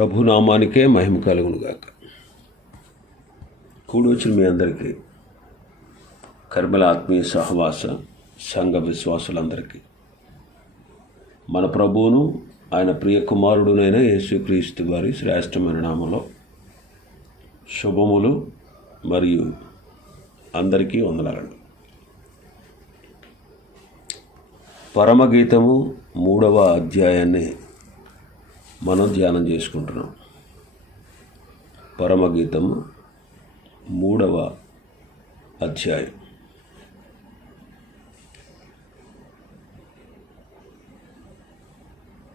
ప్రభునామానికే మహిమ కలుగునుగాక. కూడొచ్చిన మీ అందరికీ కర్మల ఆత్మీయ సహవాస సంఘ విశ్వాసులందరికీ మన ప్రభువును ఆయన ప్రియ కుమారుడునైన యేసుక్రీస్తు వారి శ్రేష్టమైన నామంలో శుభములు మరియు అందరికీ వందనాలండి. పరమగీతము మూడవ అధ్యాయాన్ని మనం ధ్యానం చేసుకుంటున్నాం. పరమగీతము మూడవ అధ్యాయం.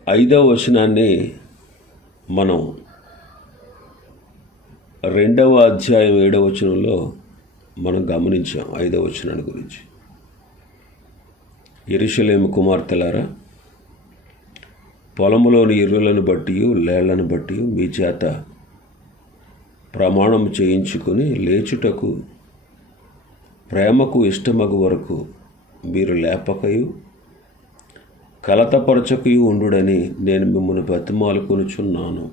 ఐదవ వచనాన్ని మనం రెండవ అధ్యాయం ఏడవ వచనంలో మనం గమనించాం ఐదవ వచనాన్ని గురించి. ఎరుషలేము కుమార్తెలారా పొలములోని ఎర్రులను బట్టి లేళ్ళను బట్టి మీ చేత ప్రమాణం చేయించుకుని లేచుటకు ప్రేమకు ఇష్టమగు వరకు మీరు లేపకయు కలతపరచకయు ఉండుడని నేను మిమ్మల్ని బతిమాలుకొనుచున్నాను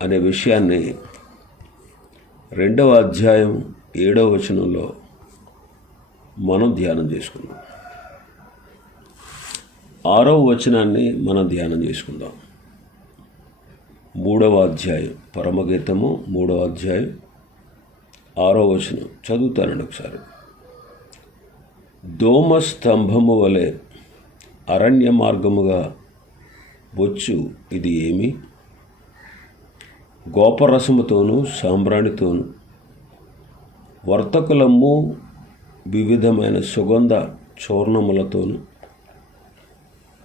అనే విషయాన్ని రెండవ అధ్యాయం ఏడవ వచనంలో మనం ధ్యానం చేసుకున్నాం ఆరవ వచనాన్ని మనం ధ్యానం చేసుకుందాం. మూడవ అధ్యాయం పరమగీతము మూడవ అధ్యాయం ఆరో వచనం. చదువుతానండి ఒకసారి. దోమ స్తంభము వలె అరణ్య మార్గముగా బొచ్చు ఇది ఏమి? గోపరసముతోనూ సాంబ్రాణితోనూ వర్తకులమ్ము వివిధమైన సుగంధ చూర్ణములతోనూ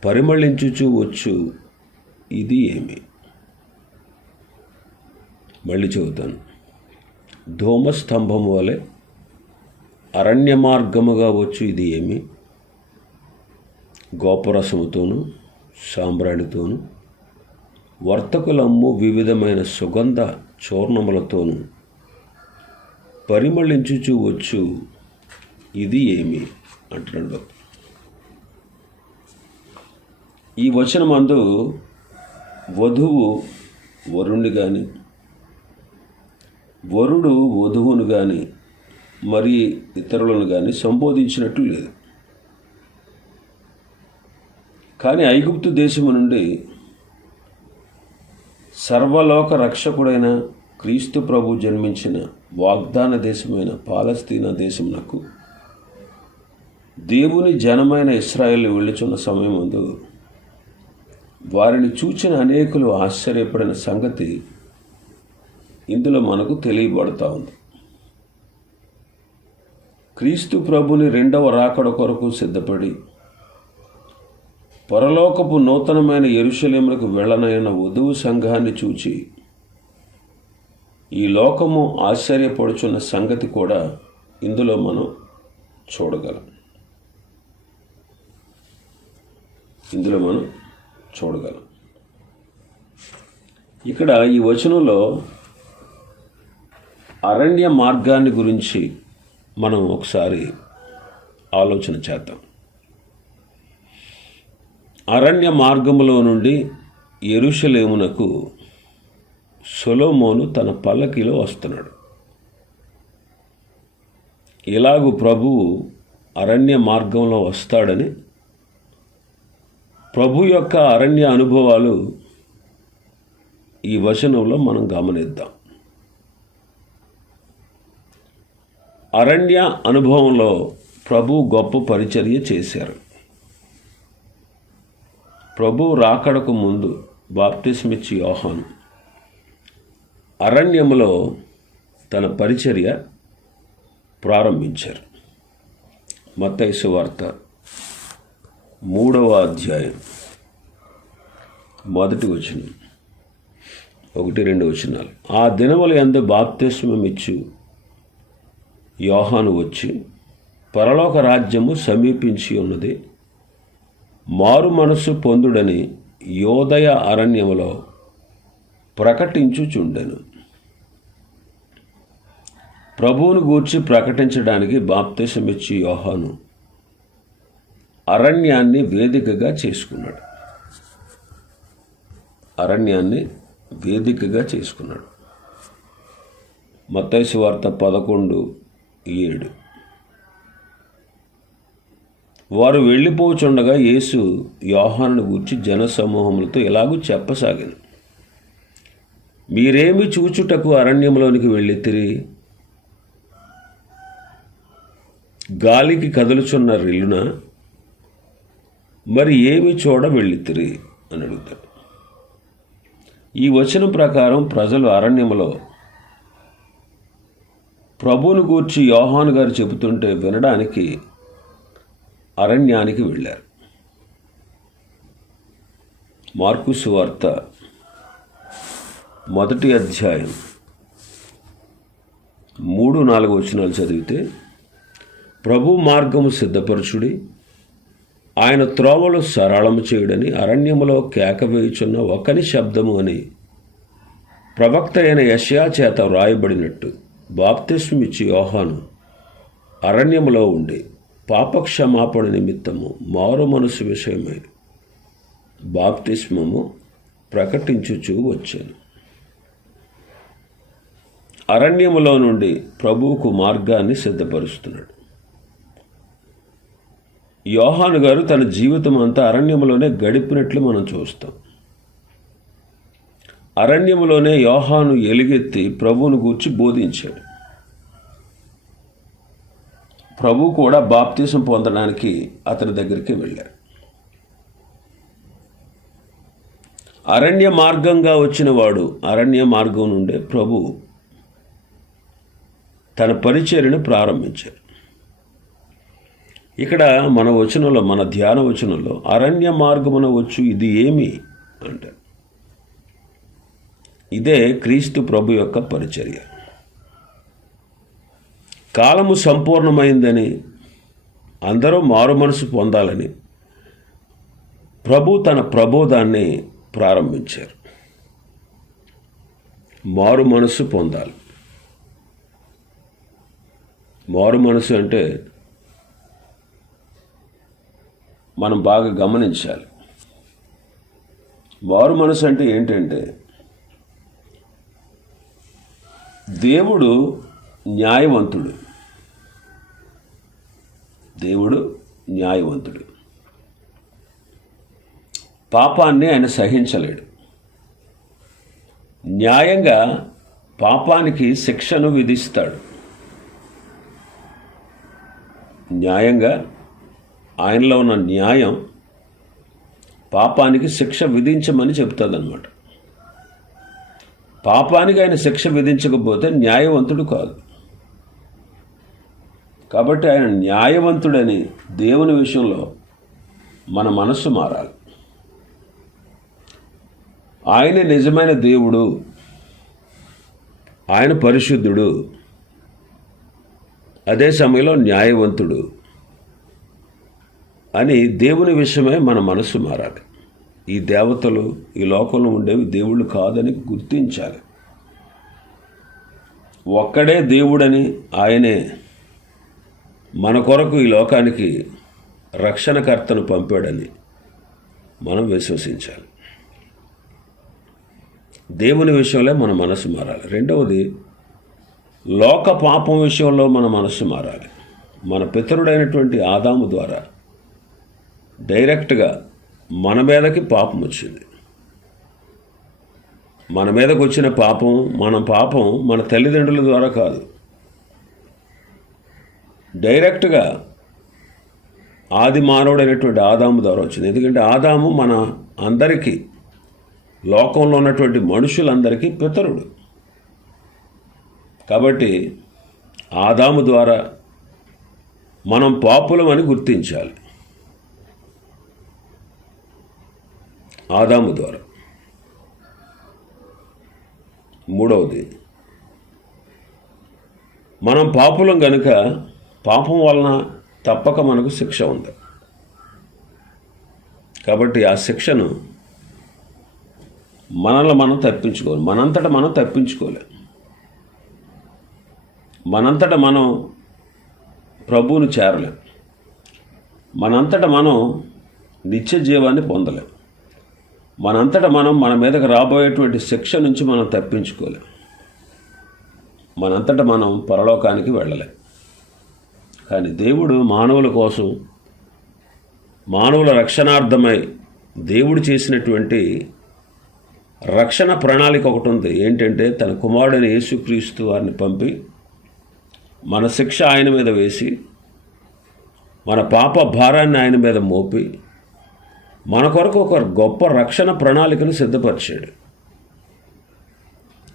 పరిమళించుచు వచ్చు. ఇది ఏమి? మళ్ళీ చెబుతాను. ధూమస్తంభము వలె అరణ్య మార్గముగా వచ్చు. ఇది ఏమి? గోపరసముతోనూ సాంబ్రాణితోనూ వర్తకులమ్ము వివిధమైన సుగంధ చూర్ణములతోనూ పరిమళించుచు వచ్చు. ఇది ఏమి? అంటున్నాడు భక్తుడు. ఈ వచనమందు వధువు వరుణ్ణి కానీ వరుడు వధువును కానీ మరి ఇతరులను కానీ సంబోధించినట్లు లేదు. కానీ ఐగుప్తు దేశము నుండి సర్వలోక రక్షకుడైన క్రీస్తు ప్రభు జన్మించిన వాగ్దాన దేశమైన పాలస్తీనా దేశమునకు దేవుని జనమైన ఇస్రాయేల్ వెళ్ళుచున్న అందు వారిని చూచిన అనేకులు ఆశ్చర్యపడిన సంగతి ఇందులో మనకు తెలియబడతా ఉంది. క్రీస్తు ప్రభుని రెండవ రాకడ కొరకు సిద్ధపడి పరలోకపు నూతనమైన ఎరుశలేములకు వెళ్ళనైన వధువు సంఘాన్ని చూచి ఈ లోకము ఆశ్చర్యపడుచున్న సంగతి కూడా ఇందులో మనం చూడగలం. ఇందులో మనం చూడగలం. ఇక్కడ ఈ వచనంలో అరణ్య మార్గాన్ని గురించి మనం ఒకసారి ఆలోచన చేద్దాం. అరణ్య మార్గములో నుండి ఎరుషలేమునకు సొలోమోను తన పల్లకిలో వస్తున్నాడు. ఇలాగు ప్రభువు అరణ్య మార్గంలో వస్తాడని ప్రభు యొక్క అరణ్య అనుభవాలు ఈ వచనంలో మనం గమనిద్దాం. అరణ్య అనుభవంలో ప్రభు గొప్ప పరిచర్య చేశారు. ప్రభు రాకడకు ముందు బాప్టిస్మిచ్చి యోహాను. అరణ్యంలో తన పరిచర్య ప్రారంభించారు. మతైసు వార్త మూడవ అధ్యాయం. మొదటి వచనం. ఒకటి రెండు వచనాలు. ఆ దినముల ఎందు బాప్తిస్మమిచ్చు. యోహాను వచ్చి పరలోక రాజ్యము సమీపించి ఉన్నది. మారు మనస్సు పొందుడని యోదయ అరణ్యములో ప్రకటించుచుండెను. ప్రభువును గూర్చి ప్రకటించడానికి బాప్తిసమిచ్చి యోహాను. అరణ్యాన్ని వేదికగా చేసుకున్నాడు. అరణ్యాన్ని వేదికగా చేసుకున్నాడు. మత్తైసు వార్త పదకొండు ఏడు. వారు వెళ్ళిపోచుండగా యేసు యోహాను గూర్చి జనసమూహములతో ఇలాగూ చెప్పసాగింది మీరేమి చూచుటకు అరణ్యంలోనికి వెళ్ళితిరి? గాలికి కదులుచున్న రిల్లున? మరి ఏమి చూడ వెళ్ళితిరి? అని అడుగుతాడు. ఈ వచనం ప్రకారం ప్రజలు అరణ్యములో ప్రభువును గూర్చి యోహాను గారు చెబుతుంటే వినడానికి అరణ్యానికి వెళ్ళారు. మార్కు సువార్త మొదటి అధ్యాయం మూడు నాలుగు వచనాలు చదివితే ప్రభు మార్గము సిద్ధపరచుడి ఆయన త్రోవలు సరళము చేయుడని అరణ్యములో కేక వేయుచున్న ఒకని శబ్దము అని ప్రవక్త అయిన యష్యా చేత వ్రాయబడినట్టు. బాప్తిస్మిచ్చి యోహాను అరణ్యములో ఉండి పాపక్షమాపణ నిమిత్తము మారు మనసు విషయమై బాప్తిస్మము ప్రకటించుచూ వచ్చాను. అరణ్యములో నుండి ప్రభువుకు మార్గాన్ని సిద్ధపరుస్తున్నాడు. యోహాను గారు తన జీవితం అంతా అరణ్యంలోనే గడిపినట్లు మనం చూస్తాం. అరణ్యంలోనే యోహాను ఎలుగెత్తి ప్రభువును గూర్చి బోధించాడు. ప్రభు కూడా బాప్తీసం పొందడానికి అతని దగ్గరికి వెళ్ళారు. అరణ్య మార్గంగా వచ్చిన వాడు అరణ్య మార్గం నుండే ప్రభు తన పరిచర్యను ప్రారంభించారు ఇక్కడ మన వచనంలో మన ధ్యాన వచనంలో అరణ్య మార్గమున వచ్చు ఇది ఏమి అంటారు ఇదే క్రీస్తు ప్రభు యొక్క పరిచర్య. కాలము సంపూర్ణమైందని అందరూ మారు మనసు పొందాలని ప్రభు తన ప్రబోధాన్ని ప్రారంభించారు. మారు మనసు పొందాలి. మారు మనసు అంటే మనం బాగా గమనించాలి. మారు మనసు అంటే ఏంటంటే దేవుడు న్యాయవంతుడు. దేవుడు న్యాయవంతుడు. పాపాన్ని ఆయన సహించలేడు. న్యాయంగా పాపానికి శిక్షను విధిస్తాడు. న్యాయంగా ఆయనలో ఉన్న న్యాయం పాపానికి శిక్ష విధించమని చెప్తుందన్నమాట పాపానికి ఆయన శిక్ష విధించకపోతే న్యాయవంతుడు కాదు. కాబట్టి ఆయన న్యాయవంతుడని దేవుని విషయంలో మన మనస్సు మారాలి. ఆయన నిజమైన దేవుడు. ఆయన పరిశుద్ధుడు. అదే సమయంలో న్యాయవంతుడు. అని దేవుని విషయమై మన మనసు మారాలి. ఈ దేవతలు ఈ లోకంలో ఉండేవి దేవుళ్ళు కాదని గుర్తించాలి. ఒక్కడే దేవుడని ఆయనే మన కొరకు ఈ లోకానికి రక్షణకర్తను పంపాడని మనం విశ్వసించాలి. దేవుని విషయంలో మన మనసు మారాలి. రెండవది లోక పాపం విషయంలో మన మనసు మారాలి. మన పితరుడైనటువంటి ఆదాము ద్వారా డైరెక్ట్గా మన మీదకి పాపం వచ్చింది. మన మీదకి వచ్చిన పాపం మన పాపం మన తల్లిదండ్రుల ద్వారా కాదు. డైరెక్ట్గా ఆది మానవుడైనటువంటి ఆదాము ద్వారా వచ్చింది. ఎందుకంటే ఆదాము మన అందరికీ లోకంలో ఉన్నటువంటి మనుషులందరికీ పితరుడు. కాబట్టి ఆదాము ద్వారా మనం పాపులమని గుర్తించాలి. ఆదాము ద్వారా. మూడవది మనం పాపులం గనుక పాపం వలన తప్పక మనకు శిక్ష ఉంది. కాబట్టి ఆ శిక్షను మనల్ని మనం తప్పించుకోవాలి. మనంతట మనం తప్పించుకోలేం. మనంతట మనం ప్రభువును చేరలేం. మనంతట మనం నిత్య జీవాన్ని పొందలేం. మనంతట మనం మన మీదకి రాబోయేటువంటి శిక్ష నుంచి మనం తప్పించుకోలేం. మనంతట మనం పరలోకానికి వెళ్ళలేం. కానీ దేవుడు మానవుల కోసం మానవుల రక్షణార్థమై దేవుడు చేసినటువంటి రక్షణ ప్రణాళిక ఒకటి ఉంది. ఏంటంటే తన కుమారుడైన యేసుక్రీస్తు వారిని పంపి మన శిక్ష ఆయన మీద వేసి మన పాప భారాన్ని ఆయన మీద మోపి మన కొరకు ఒక గొప్ప రక్షణ ప్రణాళికను సిద్ధపరిచాడు.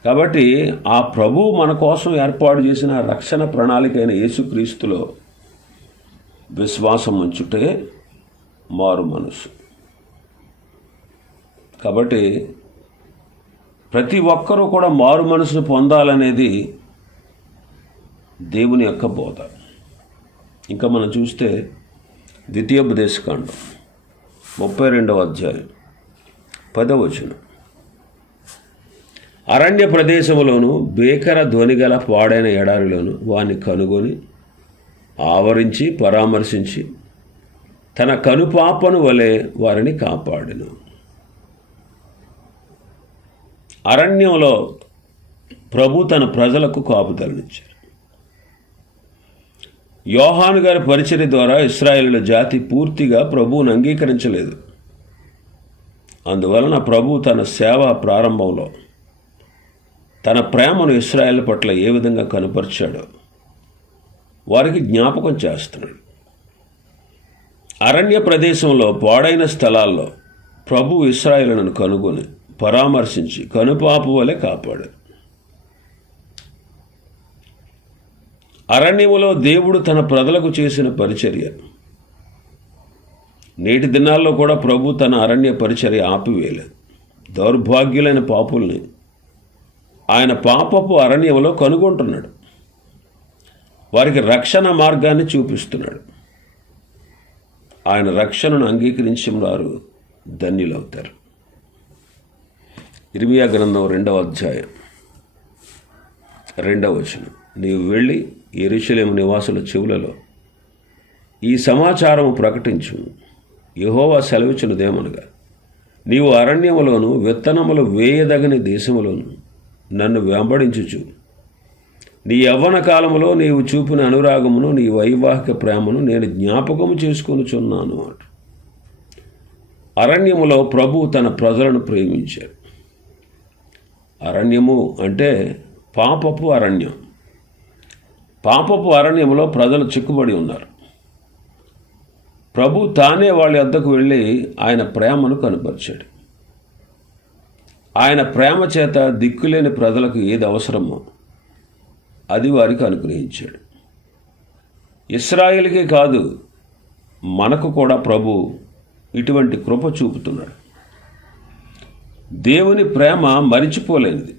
కాబట్టి ఆ ప్రభు మన కోసం ఏర్పాటు చేసిన రక్షణ ప్రణాళిక అయిన యేసుక్రీస్తులో విశ్వాసం ఉంచుటే మారు మనసు. కాబట్టి ప్రతి ఒక్కరూ కూడా మారు మనసును పొందాలనేది దేవుని యొక్క బోధ. ఇంకా మనం చూస్తే ద్వితీయోపదేశకాండం ముప్పై రెండవ అధ్యాయం పదవచనం. అరణ్య ప్రదేశములోను బేకర ధ్వనిగల పాడైన ఎడారిలోను వాని కనుగొని ఆవరించి పరామర్శించి తన కనుపాపను వలె వారిని కాపాడెను. అరణ్యంలో ప్రభు తన ప్రజలకు కాపుదలనిచ్చారు యోహాను గారి పరిచర్య ద్వారా ఇస్రాయేలుల జాతి పూర్తిగా ప్రభువును అంగీకరించలేదు. అందువలన ప్రభు తన సేవ ప్రారంభంలో తన ప్రేమను ఇస్రాయేల్ పట్ల ఏ విధంగా కనుపరిచాడో వారికి జ్ఞాపకం చేస్తున్నాడు. అరణ్య ప్రదేశంలో పాడైన స్థలాల్లో ప్రభు ఇస్రాయేలులను కనుగొని పరామర్శించి కనుపాపు వలె కాపాడారు అరణ్యములో దేవుడు తన ప్రజలకు చేసిన పరిచర్య. నేటి దినాల్లో కూడా ప్రభు తన అరణ్య పరిచర్య ఆపివేయలేదు. దౌర్భాగ్యులైన పాపుల్ని ఆయన పాపపు అరణ్యంలో కనుగొంటున్నాడు. వారికి రక్షణ మార్గాన్ని చూపిస్తున్నాడు. ఆయన రక్షణను అంగీకరించిన వారు ధన్యులవుతారు. ఇరవయా గ్రంథం రెండవ అధ్యాయం. రెండవ వచనం. నీవు వెళ్ళి ఎరుషలేము నివాసుల చెవులలో ఈ సమాచారము ప్రకటించు. యహోవా సెలవిచ్చినదేమనగా నీవు అరణ్యములోను విత్తనములు వేయదగని దేశములోను నన్ను వెంబడించుచు. నీ యవ్వన కాలములో నీవు చూపిన అనురాగమును నీ వైవాహిక ప్రేమను నేను జ్ఞాపకము చేసుకొనుచున్నాను అట. అరణ్యములో ప్రభు తన ప్రజలను ప్రేమించారు అరణ్యము అంటే పాపపు అరణ్యం. పాపపు అరణ్యంలో ప్రజలు చిక్కుబడి ఉన్నారు. ప్రభు తానే వాళ్ళ వద్దకు వెళ్ళి ఆయన ప్రేమను కనుపరిచాడు. ఆయన ప్రేమ చేత దిక్కులేని ప్రజలకు ఏది అవసరమో అది వారికి అనుగ్రహించాడు. ఇస్రాయిల్కే కాదు మనకు కూడా ప్రభు ఇటువంటి కృప చూపుతున్నాడు. దేవుని ప్రేమ మరిచిపోలేనిది.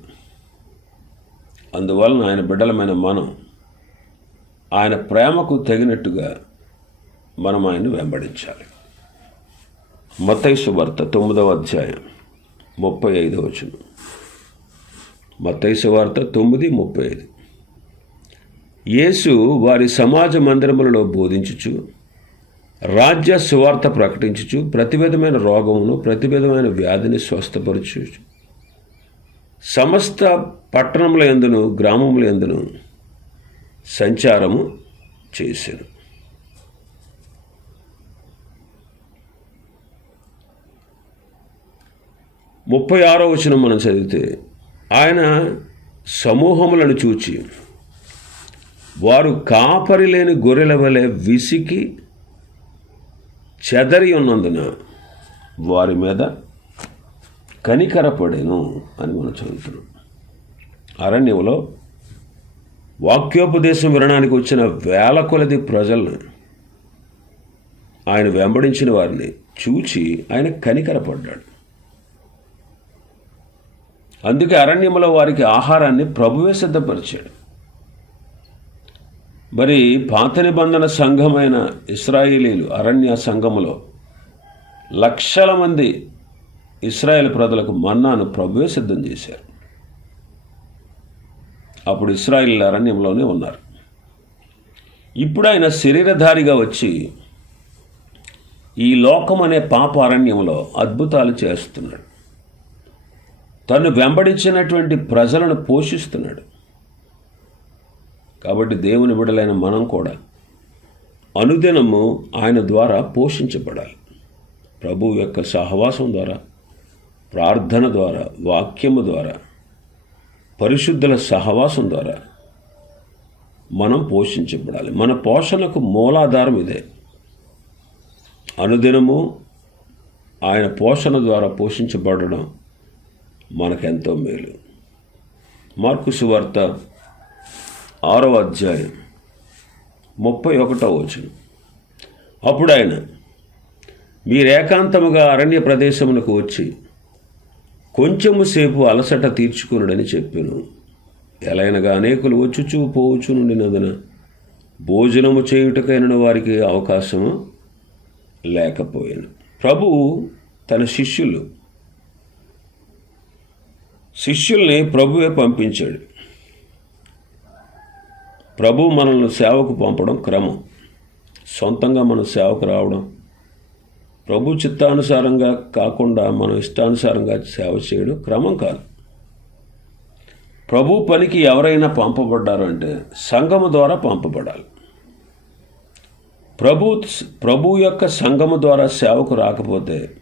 అందువలన ఆయన బిడ్డలమైన మనం ఆయన ప్రేమకు తగినట్టుగా మనం ఆయన వెంబడించాలి. మతైసు వార్త తొమ్మిదవ అధ్యాయం ముప్పై ఐదవ వచనం. మతైసు వార్త తొమ్మిది ముప్పై ఐదు. యేసు వారి సమాజ మందిరములలో బోధించుచు రాజ్య సువార్త ప్రకటించుచు ప్రతి విధమైన రోగమును ప్రతి విధమైన వ్యాధిని స్వస్థపరచు సమస్త పట్టణముల ఎందును గ్రామముల ఎందును సంచారము చేశాను ముప్పై ఆరో వచనం మనం చదివితే ఆయన సమూహములను చూచి వారు కాపరి లేని గొర్రెల వలె విసికి చెదరి ఉన్నందున వారి మీద కనికరపడేను అని మనం చదువుతున్నాం. అరణ్యంలో వాక్యోపదేశం వినడానికి వచ్చిన వేల కొలది ప్రజలను ఆయన వెంబడించిన వారిని చూచి ఆయన కనికరపడ్డాడు. అందుకే అరణ్యంలో వారికి ఆహారాన్ని ప్రభువే సిద్ధపరిచాడు. మరి పాత నిబంధన సంఘమైన ఇస్రాయేలీలు అరణ్య సంఘములో లక్షల మంది ఇస్రాయేల్ ప్రజలకు మన్నాను ప్రభువే సిద్ధం చేశారు. అప్పుడు ఇస్రాయిల్ అరణ్యంలోనే ఉన్నారు. ఇప్పుడు ఆయన శరీరధారిగా వచ్చి ఈ లోకం అనే పాప అరణ్యంలో అద్భుతాలు చేస్తున్నాడు. తను వెంబడించినటువంటి ప్రజలను పోషిస్తున్నాడు. కాబట్టి దేవుని విడలైన మనం కూడా అనుదినము ఆయన ద్వారా పోషించబడాలి. ప్రభు యొక్క సహవాసం ద్వారా ప్రార్థన ద్వారా వాక్యము ద్వారా పరిశుద్ధుల సహవాసం ద్వారా మనం పోషించబడాలి. మన పోషణకు మూలాధారం ఇదే. అనుదినము ఆయన పోషణ ద్వారా పోషించబడడం మనకెంతో మేలు. మార్కు సువార్త ఆరో అధ్యాయం ముప్పై ఒకటో వచనం. అప్పుడు ఆయన మీరేకాంతముగా అరణ్య ప్రదేశమునకు వచ్చి కొంచెము సేపు అలసట తీర్చుకునుడని చెప్పాను. ఎలైనగా అనేకులు వచ్చుచు పోవచ్చు నుండినదన భోజనము చేయుటకైన వారికి అవకాశము లేకపోయాను. ప్రభువు తన శిష్యులు. శిష్యుల్ని ప్రభువే పంపించాడు. ప్రభు మనల్ని సేవకు పంపడం క్రమం. సొంతంగా మనం సేవకు రావడం ప్రభు చిత్తానుసారంగా కాకుండా మనం ఇష్టానుసారంగా సేవ చేయడం క్రమం కాదు. ప్రభు పనికి ఎవరైనా పంపబడ్డారు అంటే సంఘము ద్వారా పంపబడాలి. ప్రభు ప్రభు యొక్క సంఘము ద్వారా సేవకు రాకపోతే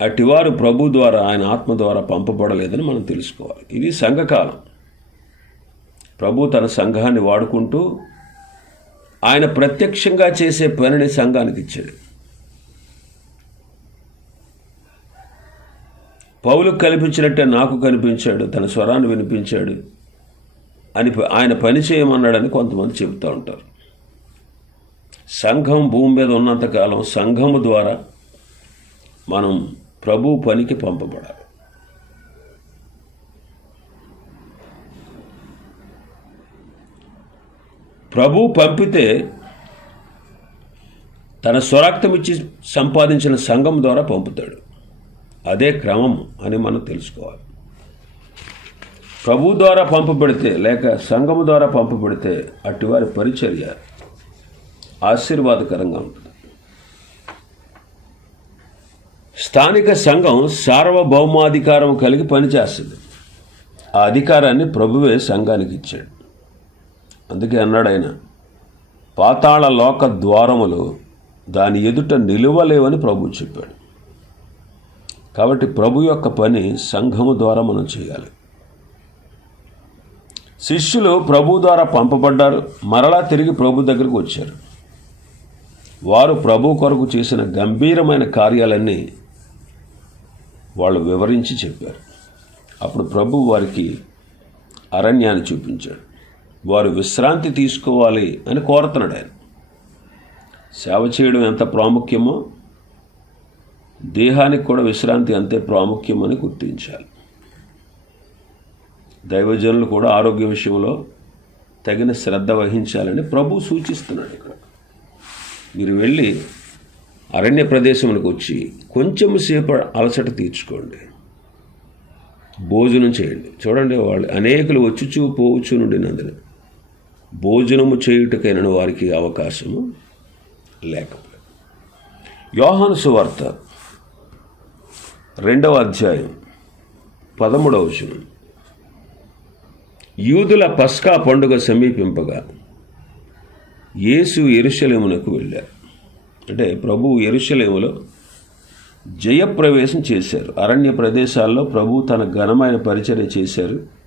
అటివారు ప్రభు ద్వారా ఆయన ఆత్మ ద్వారా పంపబడలేదని మనం తెలుసుకోవాలి. ఇది సంఘకాలం. ప్రభు తన సంఘాన్ని వాడుకుంటూ ఆయన ప్రత్యక్షంగా చేసే పనిని సంఘానికి ఇచ్చాడు. పౌలు కనిపించినట్టే నాకు కనిపించాడు తన స్వరాన్ని వినిపించాడు అని ఆయన పని చేయమన్నాడని కొంతమంది చెబుతూ ఉంటారు. సంఘం భూమి మీద ఉన్నంతకాలం సంఘము ద్వారా మనం ప్రభు పనికి పంపబడాలి. ప్రభు పంపితే తన స్వరక్తం ఇచ్చి సంపాదించిన సంఘం ద్వారా పంపుతాడు. అదే క్రమం అని మనం తెలుసుకోవాలి. ప్రభు ద్వారా పంపబడితే లేక సంఘం ద్వారా పంపబడితే అటువారి పరిచర్య ఆశీర్వాదకరంగా ఉంటుంది. స్థానిక సంఘం సార్వభౌమాధికారం కలిగి పనిచేస్తుంది. ఆ అధికారాన్ని ప్రభువే సంఘానికి ఇచ్చాడు. అందుకే అన్నాడు ఆయన పాతాళ లోక ద్వారములు దాని ఎదుట నిలువలేవని ప్రభు చెప్పాడు. కాబట్టి ప్రభు యొక్క పని సంఘము ద్వారా మనం చేయాలి. శిష్యులు ప్రభు ద్వారా పంపబడ్డారు మరలా తిరిగి ప్రభు దగ్గరకు వచ్చారు. వారు ప్రభు కొరకు చేసిన గంభీరమైన కార్యాలన్నీ వాళ్ళు వివరించి చెప్పారు. అప్పుడు ప్రభు వారికి అరణ్యాన్ని చూపించాడు. వారు విశ్రాంతి తీసుకోవాలి అని కోరుతున్నాడు ఆయన. సేవ చేయడం ఎంత ప్రాముఖ్యమో దేహానికి కూడా విశ్రాంతి అంతే ప్రాముఖ్యమని గుర్తించాలి. దైవజనులు కూడా ఆరోగ్య విషయంలో తగిన శ్రద్ధ వహించాలని ప్రభు సూచిస్తున్నాడు ఇక్కడ. మీరు వెళ్ళి అరణ్య ప్రదేశంలోకి వచ్చి కొంచెం సేపు అలసట తీర్చుకోండి. భోజనం చేయండి. చూడండి వాళ్ళు అనేకులు వచ్చుచూ పోవచ్చు నుండినందున భోజనము చేయుటకైన వారికి అవకాశము లేకపోయింది యోహాను సువార్త రెండవ అధ్యాయం పదమూడవ వచనం. యూదుల పస్కా పండుగ సమీపింపగా యేసు ఎరుశలేమునకు వెళ్ళారు. అంటే ప్రభు ఎరుశలేములో జయప్రవేశం చేశారు. అరణ్య ప్రదేశాల్లో ప్రభు తన ఘనమైన పరిచర్య చేశారు.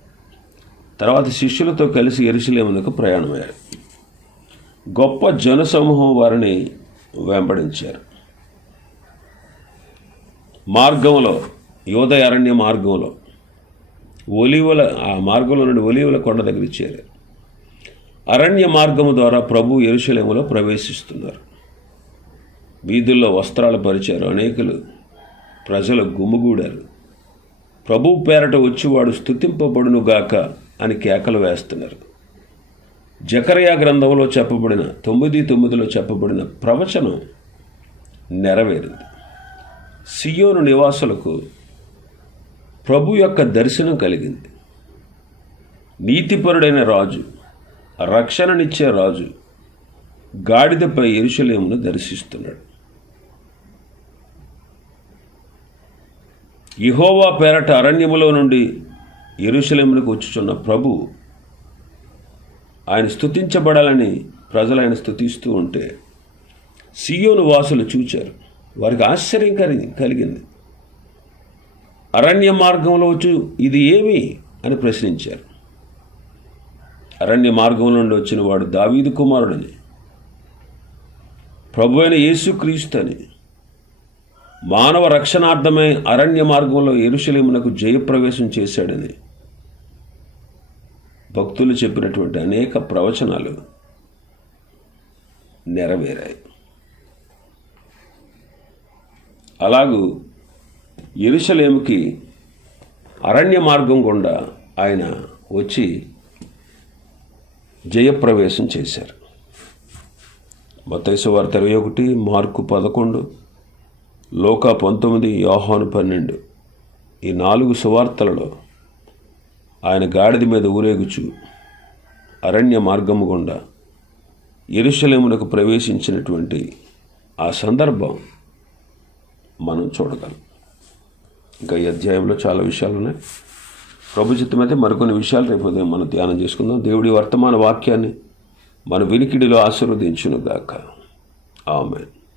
తర్వాత శిష్యులతో కలిసి ఎరుసలేమునకు ప్రయాణమయ్యారు. గొప్ప జనసమూహం వారిని వెంబడించారు. మార్గంలో యోదయ అరణ్య మార్గంలో ఒలివల ఆ మార్గంలో నుండి ఒలివల కొండ దగ్గర చేరారు. అరణ్య మార్గము ద్వారా ప్రభు ఎరుశలేములో ప్రవేశిస్తున్నారు. వీధుల్లో వస్త్రాలు పరిచారు. అనేకులు ప్రజలు గుమ్ముగూడారు ప్రభు పేరట వచ్చివాడు స్థుతింపబడునుగాక అని కేకలు వేస్తున్నారు. జకరయా గ్రంథంలో చెప్పబడిన తొమ్మిది తొమ్మిదిలో చెప్పబడిన ప్రవచనం నెరవేరింది. సియోను నివాసులకు ప్రభు యొక్క దర్శనం కలిగింది. నీతిపరుడైన రాజు రక్షణనిచ్చే రాజు గాడిదపై ఎరుషలేమును దర్శిస్తున్నాడు. ఇహోవా పేరట అరణ్యములో నుండి ఎరుశలేమునికి వచ్చుచున్న ప్రభు ఆయన స్థుతించబడాలని ప్రజలు ఆయన స్థుతిస్తూ ఉంటే సియోను వాసులు చూచారు. వారికి ఆశ్చర్యం కలిగి కలిగింది. అరణ్య మార్గంలో వచ్చి ఇది ఏమి అని ప్రశ్నించారు. అరణ్య మార్గంలో నుండి వచ్చిన వాడు దావీదు కుమారుడని ప్రభు అయిన యేసుక్రీస్తు అని. మానవ రక్షణార్థమై అరణ్య మార్గంలో ఎరుశలేమునకు జయప్రవేశం చేశాడని భక్తులు చెప్పినటువంటి అనేక ప్రవచనాలు నెరవేరాయి. అలాగూ ఎరుసలేముకి అరణ్య మార్గం గుండా ఆయన వచ్చి జయప్రవేశం చేశారు. మతైసు వార్త ఇరవై ఒకటి మార్కు పదకొండు లోక పంతొమ్మిది యోహాను పన్నెండు ఈ నాలుగు సువార్తలలో ఆయన గాడిద మీద ఊరేగుచు అరణ్య మార్గము గుండా ఎరుశలేములకు ప్రవేశించినటువంటి ఆ సందర్భం మనం చూడగలం. ఇంకా ఈ అధ్యాయంలో చాలా విషయాలు ఉన్నాయి ప్రభు చిత్తమైతే మరికొన్ని విషయాలు రేపు ఉదయం మనం ధ్యానం చేసుకుందాం. దేవుడి వర్తమాన వాక్యాన్ని మన వినికిడిలో ఆశీర్వదించును గాక ఆమె